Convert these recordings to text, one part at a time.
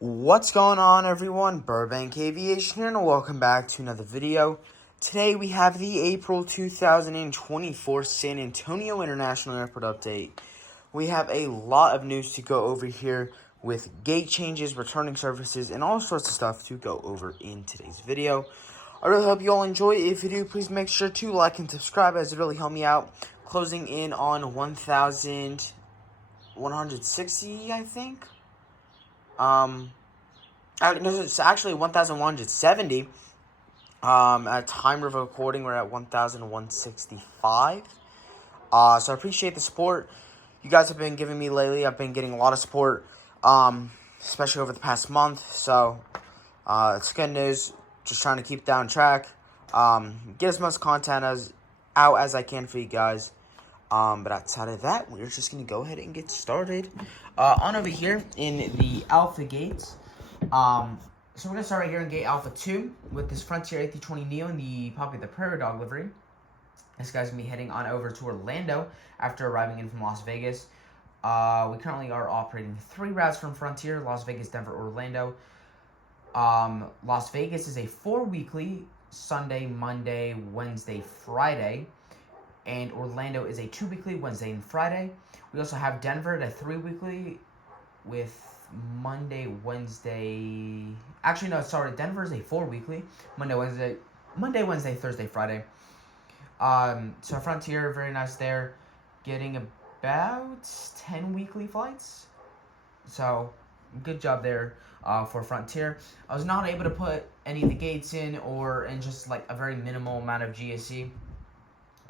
What's going on, everyone? Burbank Aviation here, and welcome back to another video. Today we have the April 2024 San Antonio International Airport update. We have a lot of news to go over here with gate changes, returning services, and all sorts of stuff to go over in today's video. I really hope you all enjoy it. If you do, please make sure to like and subscribe, as it really helped me out. Closing in on 1,160, I think. No, it's actually 1,170. At time of recording, we're at 1,165. So I appreciate the support you guys have been giving me lately. I've been getting a lot of support, especially over the past month. So it's good news. Just trying to keep down track. Get as much content out as I can for you guys. But outside of that, we're just going to go ahead and get started. On over here in the Alpha gates. So we're going to start right here in gate Alpha 2 with this Frontier A320neo and the Prairie Dog livery. This guy's going to be heading on over to Orlando after arriving in from Las Vegas. We currently are operating 3 routes from Frontier: Las Vegas, Denver, Orlando. Las Vegas is a 4-weekly, Sunday, Monday, Wednesday, Friday. And Orlando is a 2-weekly, Wednesday and Friday. We also have Denver at a 3-weekly with Monday, Wednesday. Actually, no, sorry. Denver is a 4-weekly, Monday, Wednesday, Thursday, Friday. So Frontier, very nice there, getting about 10 weekly flights. So good job there for Frontier. I was not able to put any of the gates in just like a very minimal amount of GSE,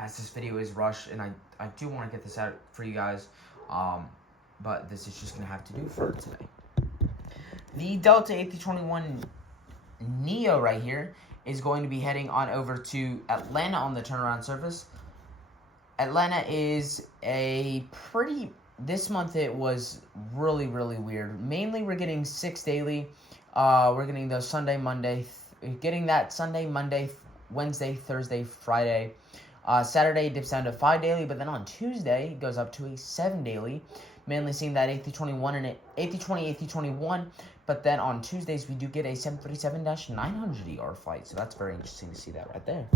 as this video is rushed, and I do want to get this out for you guys, but this is just going to have to do for today. The Delta A321neo right here is going to be heading on over to Atlanta on the turnaround service. Atlanta is this month it was really, really weird. Mainly we're getting 6 daily. We're getting those Sunday, Monday, Wednesday, Thursday, Friday. Saturday dips down to 5 daily, but then on Tuesday it goes up to a 7 daily. Mainly seeing that A321 and A321, but then on Tuesdays we do get a 737-900ER flight, so that's very interesting to see that right there.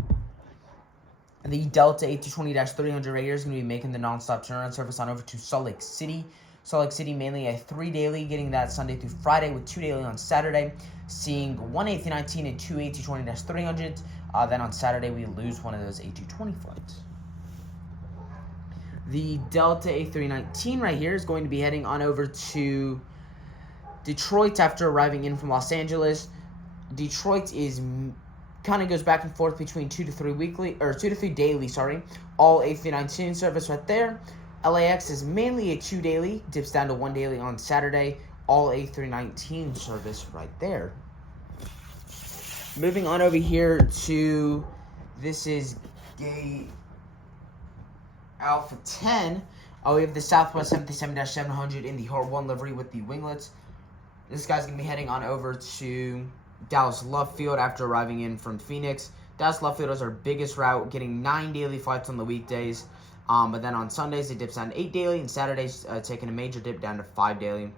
The Delta A320-300 right here is going to be making the non-stop turnaround service on over to Salt Lake City. Salt Lake City mainly a 3 daily, getting that Sunday through Friday with 2 daily on Saturday, seeing 1 A319 and 2 A320-300s. Then on Saturday we lose one of those A220 flights. The Delta A319 right here is going to be heading on over to Detroit after arriving in from Los Angeles. Detroit kind of goes back and forth between 2 to 3 daily, all A319 service right there. LAX is mainly a 2 daily, dips down to 1 daily on Saturday, all A319 service right there. Moving on over here to, this is gate Alpha 10. We have the Southwest 77-700 in the Heart 1 livery with the winglets. This guy's going to be heading on over to Dallas Love Field after arriving in from Phoenix. Dallas Love Field is our biggest route, getting 9 daily flights on the weekdays. But then on Sundays, it dips down to 8 daily, and Saturdays taking a major dip down to 5 daily.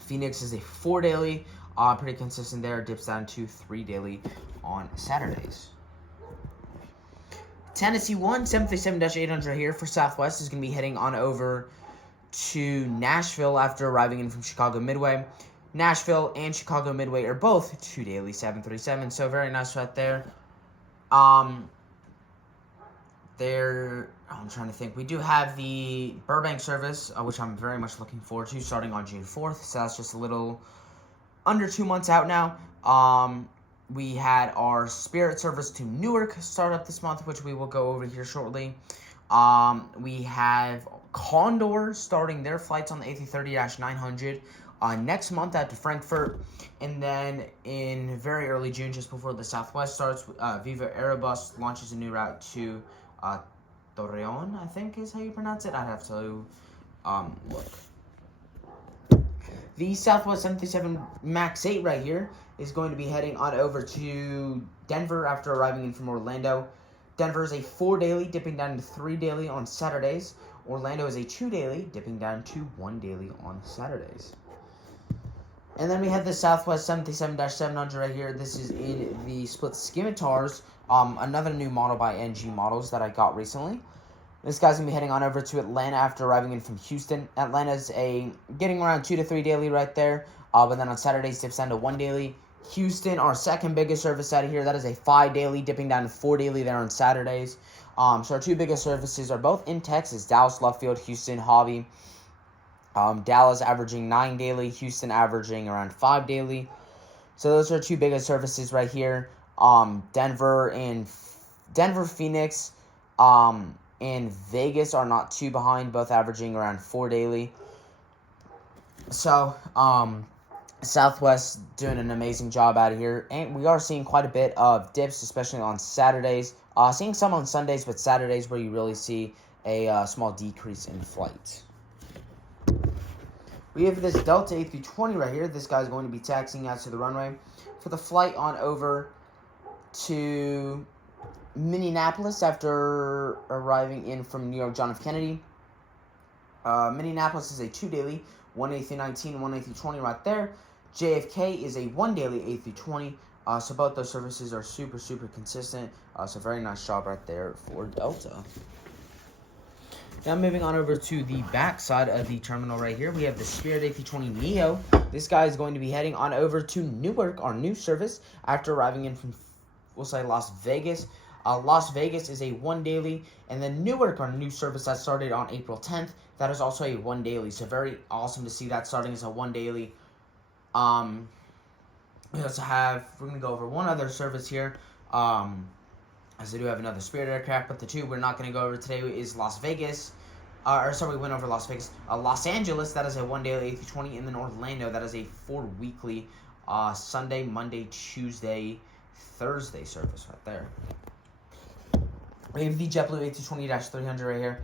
Phoenix is a 4 daily, pretty consistent there, dips down to 3 daily on Saturdays. Tennessee 1, 737-800 right here for Southwest is going to be heading on over to Nashville after arriving in from Chicago Midway. Nashville and Chicago Midway are both 2 daily 737, so very nice right there. I'm trying to think. We do have the Burbank service, which I'm very much looking forward to, starting on June 4th. So that's just a little under 2 months out now. We had our Spirit service to Newark start up this month, which we will go over here shortly. We have Condor starting their flights on the A330-900 next month out to Frankfurt. And then in very early June, just before the Southwest starts, Viva Aerobus launches a new route to Torreon, I think is how you pronounce it. I'd have to look. The Southwest 737 MAX 8 right here is going to be heading on over to Denver after arriving in from Orlando. Denver is a 4 daily, dipping down to 3 daily on Saturdays. Orlando is a 2 daily, dipping down to 1 daily on Saturdays. And then we have the Southwest 77-700 right here. This is in the split scimitars. Another new model by NG Models that I got recently. This guy's going to be heading on over to Atlanta after arriving in from Houston. Atlanta's getting around 2 to 3 daily right there. But then on Saturdays, dips down to 1 daily. Houston, our second biggest service out of here, that is a 5 daily, dipping down to 4 daily there on Saturdays. So our two biggest services are both in Texas, Dallas, Love Field, Houston, Hobby. Dallas averaging 9 daily, Houston averaging around 5 daily. So those are two biggest services right here. Denver, Phoenix, and Vegas are not too behind, both averaging around 4 daily. So, Southwest doing an amazing job out of here. And we are seeing quite a bit of dips, especially on Saturdays. Seeing some on Sundays, but Saturdays where you really see a small decrease in flight. We have this Delta A320 right here. This guy's going to be taxiing out to the runway for the flight on over to Minneapolis after arriving in from New York John F. Kennedy. Minneapolis is a 2 daily, one A319 and one A320 right there. JFK is a 1 daily A320. So both those services are super, super consistent. So very nice job right there for Delta. Now moving on over to the back side of the terminal right here, we have the Spirit A320 Neo. This guy is going to be heading on over to Newark, our new service, after arriving in from, we'll say, Las Vegas. Las Vegas is a 1 daily, and then Newark, our new service that started on April 10th, that is also a 1 daily. So very awesome to see that starting as a 1 daily. We also have, we're going to go over one other service here, as I do have another Spirit aircraft, but the two we're not going to go over today is Las Vegas. We went over Las Vegas. Los Angeles, that is a 1 daily A320, and then Orlando, that is a 4 weekly Sunday, Monday, Tuesday, Thursday service right there. We have the JetBlue A220-300 right here.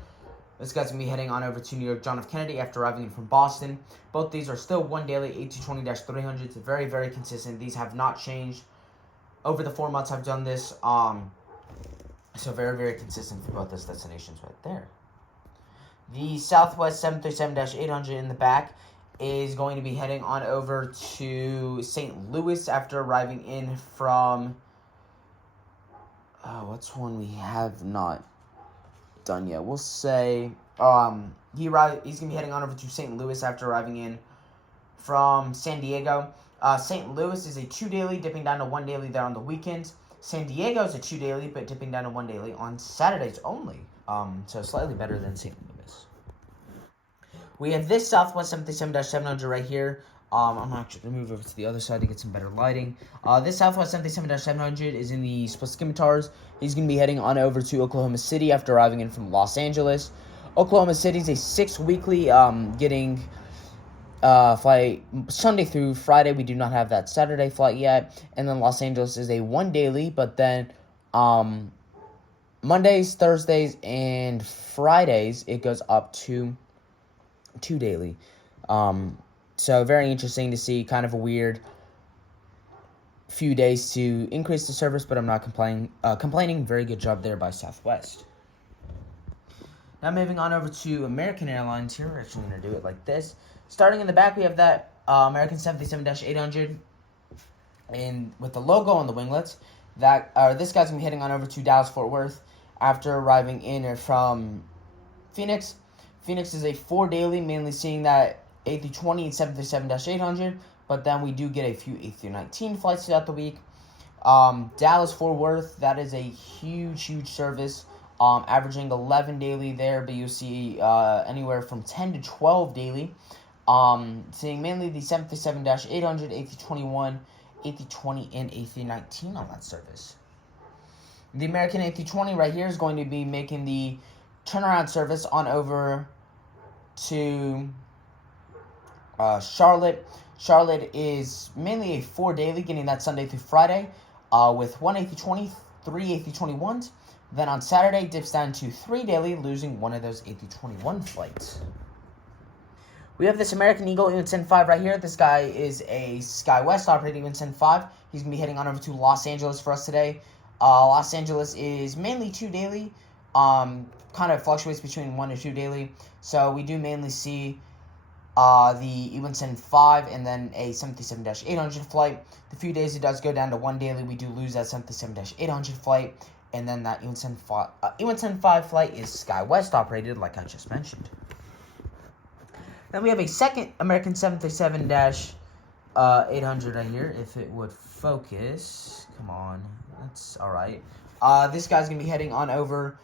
This guy's going to be heading on over to New York John F. Kennedy after arriving in from Boston. Both these are still 1 daily A220-300. It's very, very consistent. These have not changed over the 4 months I've done this. So very, very consistent for both those destinations right there. The Southwest 737-800 in the back is going to be heading on over to St. Louis after arriving in from... what's one we have not done yet? We'll say he's going to be heading on over to St. Louis after arriving in from San Diego. St. Louis is a 2 daily, dipping down to 1 daily there on the weekends. San Diego is a 2 daily, but dipping down to 1 daily on Saturdays only. So slightly better than St. Louis. We have this Southwest 737-700 right here. I'm actually going to move over to the other side to get some better lighting. This Southwest 737-700 is in the split scimitars. He's going to be heading on over to Oklahoma City after arriving in from Los Angeles. Oklahoma City is a 6 weekly, getting flight Sunday through Friday. We do not have that Saturday flight yet. And then Los Angeles is a 1 daily, but then Mondays, Thursdays, and Fridays it goes up to 2 daily. So very interesting to see, kind of a weird few days to increase the service, but I'm not complaining. Very good job there by Southwest. Now moving on over to American Airlines here. We're actually going to do it like this. Starting in the back, we have that American 737-800 and with the logo on the winglets. This guy's going to be heading on over to Dallas-Fort Worth after arriving in from Phoenix. Phoenix is a 4 daily, mainly seeing that A320 and 737-800, but then we do get a few A319 flights throughout the week. Dallas-Fort Worth, that is a huge, huge service, averaging 11 daily there, but you see anywhere from 10 to 12 daily. Seeing mainly the 737-800, A321, A320, and A319 on that service. The American A320 right here is going to be making the turnaround service on over to Charlotte. Charlotte is mainly a 4 daily, getting that Sunday through Friday, with 1 A320, 3 A321s. Then on Saturday, dips down to 3 daily, losing one of those A321 flights. We have this American Eagle UNSEN 5 right here. This guy is a SkyWest operating UNSEN 5. He's going to be heading on over to Los Angeles for us today. Los Angeles is mainly 2 daily, kind of fluctuates between 1 to 2 daily. So we do mainly see the E175, and then a 737-800 flight. The few days it does go down to one daily, we do lose that 737-800 flight, and then that E175 flight is SkyWest operated, like I just mentioned. Then we have a second American 737-800 right here, if it would focus. Come on, that's all right. This guy's going to be heading on over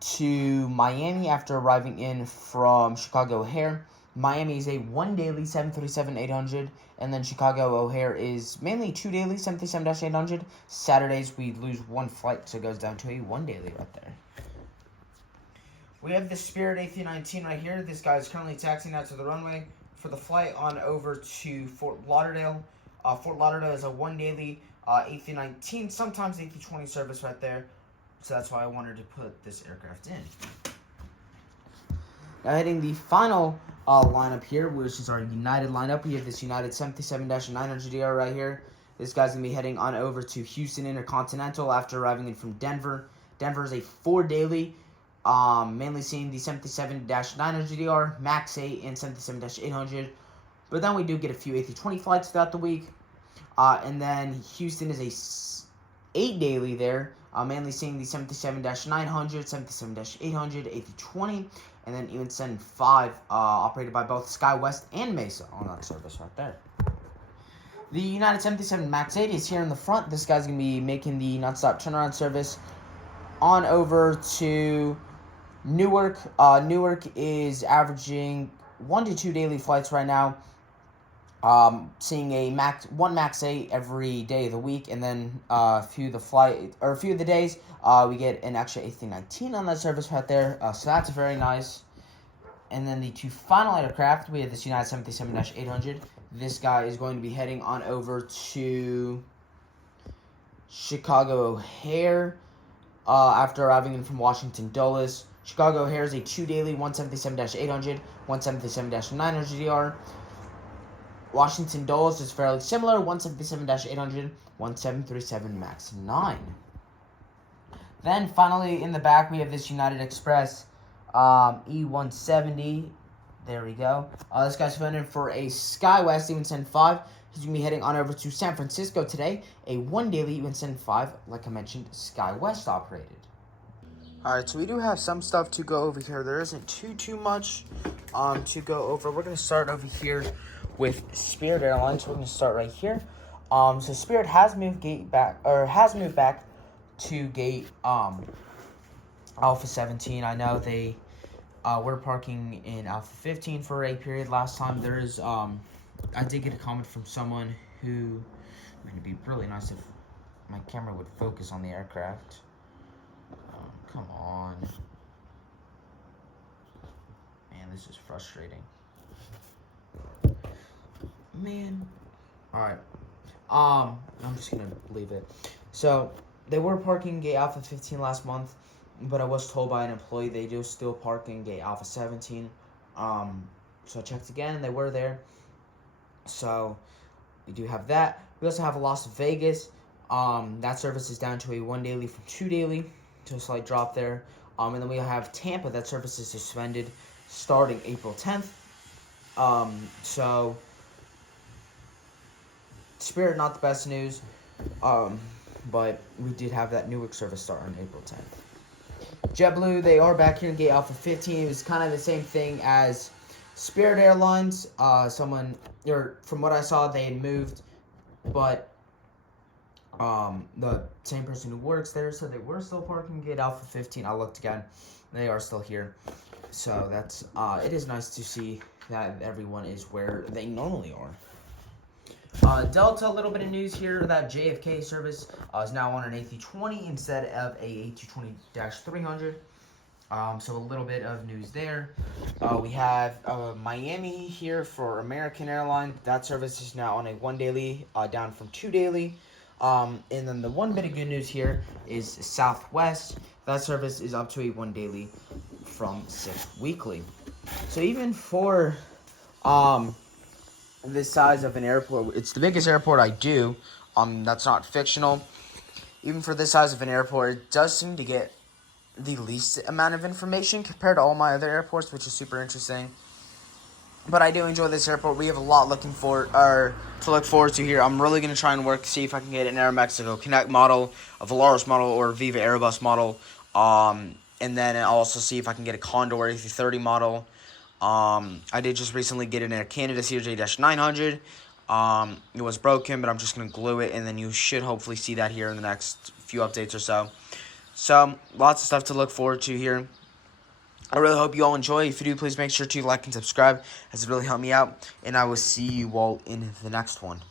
to Miami after arriving in from Chicago O'Hare. Miami is a one daily 737-800, and then Chicago O'Hare is mainly two daily 737-800. Saturdays we lose one flight, so it goes down to a one daily right there. We have the Spirit A319 right here. This guy is currently taxiing out to the runway for the flight on over to Fort Lauderdale. Fort Lauderdale is a one daily A319, sometimes A320 service right there. So that's why I wanted to put this aircraft in. Now heading the final lineup here, which is our United lineup. We have this United 737-900DR right here. This guy's going to be heading on over to Houston Intercontinental after arriving in from Denver. Denver is a four daily, mainly seeing the 737-900DR, MAX 8, and 737-800. But then we do get a few A320 flights throughout the week. And then Houston is a 8 daily there, mainly seeing the 737-900, 737-800, A320, and then even 5 operated by both SkyWest and Mesa on that service right there. The United 737 MAX 8 is here in the front. This guy's going to be making the nonstop turnaround service on over to Newark. Newark is averaging 1 to 2 daily flights right now. Seeing one MAX 8 every day of the week, and then a few of the days, we get an extra A319 on that service right there. So that's very nice. And then the two final aircraft, we have this United 737-800. This guy is going to be heading on over to Chicago O'Hare after arriving in from Washington Dulles. Chicago O'Hare is a two daily 177-800, 177-900DR. Washington Dulles is fairly similar, 177-800, 1737 MAX 9. Then finally in the back we have this United Express E170. There we go. This guy's filling in for a SkyWest E175. He's going to be heading on over to San Francisco today. A one daily E175, like I mentioned, SkyWest operated. Alright, so we do have some stuff to go over here. There isn't too much to go over. We're going to start over here with Spirit Airlines. We're going to start right here. So Spirit has moved back to gate Alpha 17. I know they were parking in Alpha 15 for a period last time. There is I did get a comment from someone who, it'd be really nice if my camera would focus on the aircraft. Come on. Man, this is frustrating. Man. Alright. I'm just gonna leave it. So, they were parking gate Alpha 15 last month, but I was told by an employee they do still park in gate Alpha 17. So I checked again, and they were there. So, we do have that. We also have Las Vegas. That service is down to a one daily from two daily. To a slight drop there. And then we have Tampa. That service is suspended starting April 10th. So, Spirit, not the best news. But we did have that Newark service start on April 10th. JetBlue, they are back here in gate Alpha 15. It was kind of the same thing as Spirit Airlines. From what I saw, they had moved, but the same person who works there said they were still parking gate Alpha 15. I looked again. They are still here. So that's it is nice to see that everyone is where they normally are. Delta, a little bit of news here. That JFK service is now on an A320 instead of a A220-300. So a little bit of news there. We have Miami here for American Airlines. That service is now on a one daily, down from two daily. And then the one bit of good news here is Southwest. That service is up to a one daily from 6 weekly. So even for this size of an airport, it's the biggest airport I do. That's not fictional. Even for this size of an airport, it does seem to get the least amount of information compared to all my other airports, which is super interesting. But I do enjoy this airport. We have a lot to look forward to here. I'm really going to try and see if I can get an Aeromexico Connect model, a Volaris model, or a Viva Airbus model. And then I'll also see if I can get a Condor A330 model. I did just recently get an Air Canada CRJ-900. It was broken, but I'm just going to glue it, and then you should hopefully see that here in the next few updates or so. So, lots of stuff to look forward to here. I really hope you all enjoy. If you do, please make sure to like and subscribe, as it really helped me out. And I will see you all in the next one.